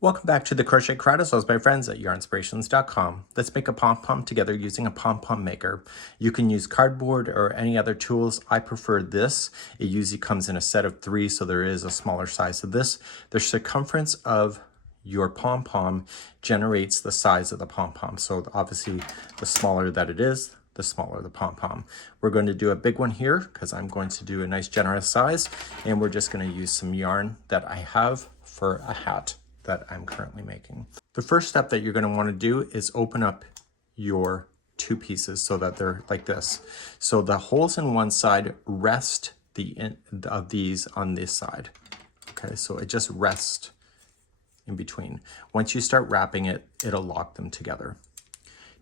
Welcome back to the Crochet Carousels, my friends at yarnspirations.com. Let's make a pom-pom together using a pom-pom maker. You can use cardboard or any other tools. I prefer this. It usually comes in a set of 3, so there is a smaller size of this. The circumference of your pom-pom generates the size of the pom-pom. So obviously, the smaller that it is, the smaller the pom-pom. We're going to do a big one here because I'm going to do a nice generous size, and we're just going to use some yarn that I have for a hat that I'm currently making. The first step that you're going to want to do is open up your 2 pieces so that they're like this. So the holes in one side rest of these on this side. Okay, so it just rests in between. Once you start wrapping it, it'll lock them together.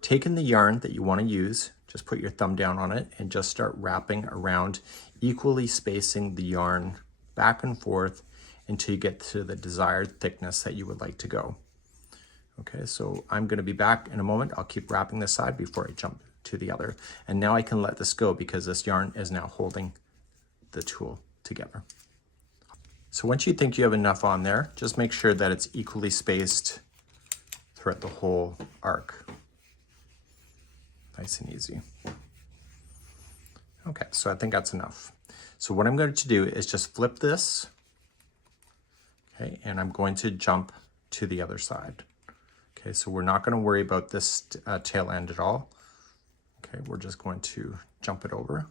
Taking the yarn that you want to use, just put your thumb down on it and just start wrapping around, equally spacing the yarn back and forth until you get to the desired thickness that you would like to go. Okay, so I'm going to be back in a moment. I'll keep wrapping this side before I jump to the other. And now I can let this go because this yarn is now holding the tool together. So once you think you have enough on there, just make sure that it's equally spaced throughout the whole arc. Nice and easy. Okay, so I think that's enough. So what I'm going to do is just flip this. Okay, and I'm going to jump to the other side. Okay, so we're not going to worry about this tail end at all. Okay, we're just going to jump it over.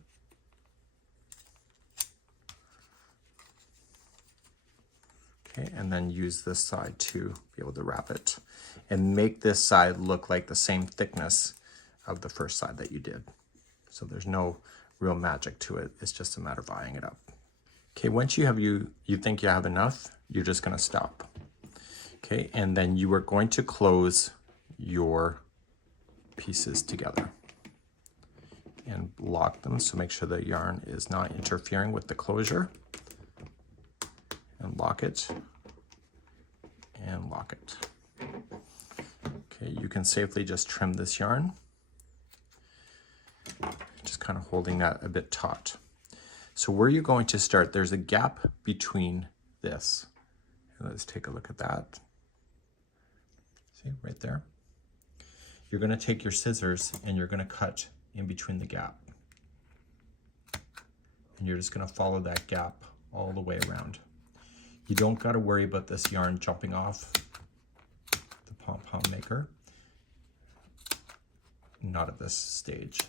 Okay, and then use this side to be able to wrap it and make this side look like the same thickness of the first side that you did. So there's no real magic to it. It's just a matter of eyeing it up. Okay, once you think you have enough, you're just going to stop. Okay, and then you are going to close your pieces together and lock them. So make sure the yarn is not interfering with the closure. And lock it. And lock it. Okay, you can safely just trim this yarn. Just kind of holding that a bit taut. So where you're going to start, there's a gap between this. And let's take a look at that. See, right there. You're going to take your scissors and you're going to cut in between the gap. And you're just going to follow that gap all the way around. You don't got to worry about this yarn jumping off the pom-pom maker. Not at this stage.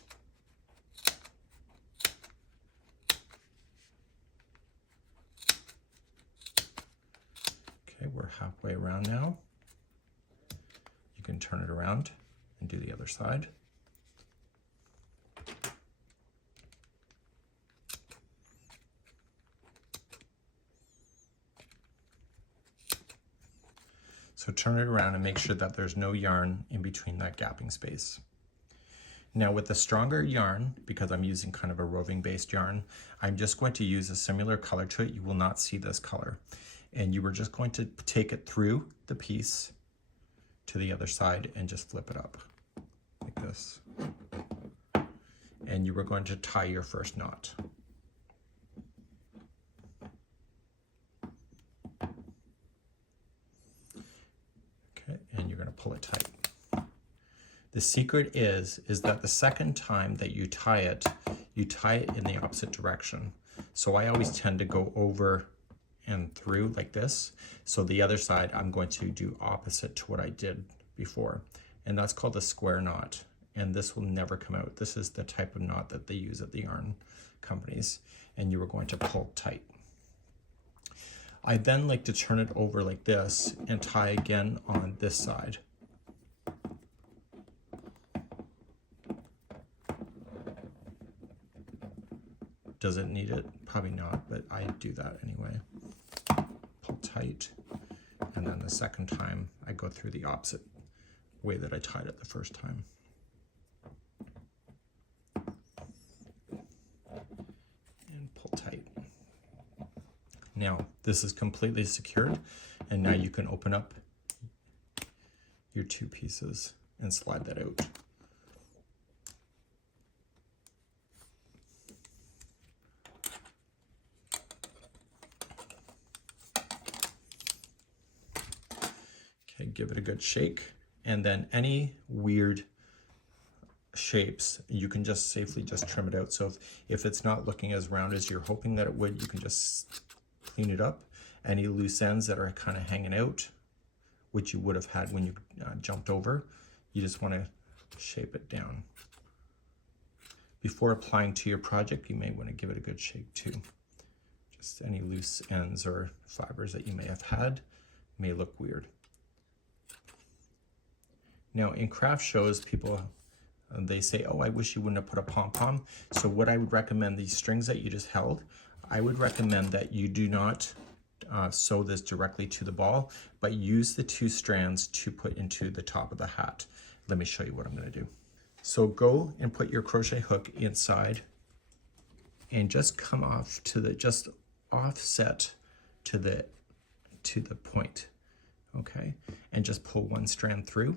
Okay, we're halfway around now. You can turn it around and do the other side. So turn it around and make sure that there's no yarn in between that gapping space. Now with the stronger yarn, because I'm using kind of a roving based yarn, I'm just going to use a similar color to it. You will not see this color. And you were just going to take it through the piece to the other side and just flip it up like this. And you were going to tie your first knot. Okay, and you're going to pull it tight. The secret is that the second time that you tie it in the opposite direction. So I always tend to go over and through like this. So the other side, I'm going to do opposite to what I did before. And that's called a square knot. And this will never come out. This is the type of knot that they use at the yarn companies. And you are going to pull tight. I then like to turn it over like this and tie again on this side. Does it need it? Probably not, but I do that anyway. Pull tight, and then the second time I go through the opposite way that I tied it the first time. And pull tight. Now, this is completely secured, and now you can open up your 2 pieces and slide that out. give it a good shake. And then any weird shapes, you can just safely just trim it out. So if it's not looking as round as you're hoping that it would, you can just clean it up. Any loose ends that are kind of hanging out, which you would have had when you jumped over, you just want to shape it down. Before applying to your project, you may want to give it a good shake too. Just any loose ends or fibers that you may have had may look weird. Now in craft shows, people, they say, oh, I wish you wouldn't have put a pom-pom. So what I would recommend, these strings that you just held, I would recommend that you do not sew this directly to the ball, but use the 2 strands to put into the top of the hat. Let me show you what I'm going to do. So go and put your crochet hook inside and just come off to the, just offset to the point, okay? And just pull 1 strand through.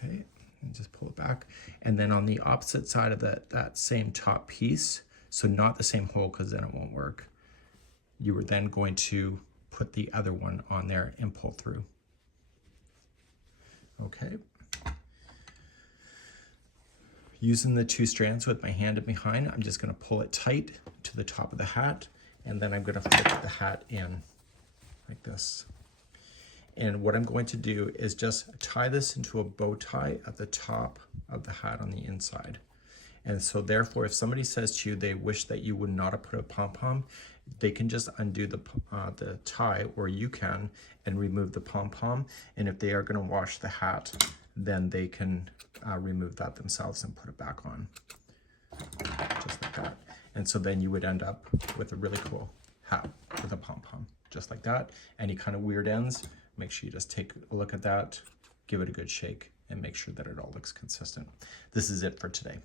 Okay, and just pull it back. And then on the opposite side of that same top piece, so not the same hole because then it won't work, you were then going to put the other one on there and pull through. Okay. Using the 2 strands with my hand in behind, I'm just going to pull it tight to the top of the hat, and then I'm going to flip the hat in like this. And what I'm going to do is just tie this into a bow tie at the top of the hat on the inside. And so therefore, if somebody says to you they wish that you would not have put a pom-pom, they can just undo the tie, or you can, and remove the pom-pom. And if they are going to wash the hat, then they can remove that themselves and put it back on, just like that. And so then you would end up with a really cool hat with a pom-pom, just like that. Any kind of weird ends, make sure you just take a look at that, give it a good shake, and make sure that it all looks consistent. This is it for today.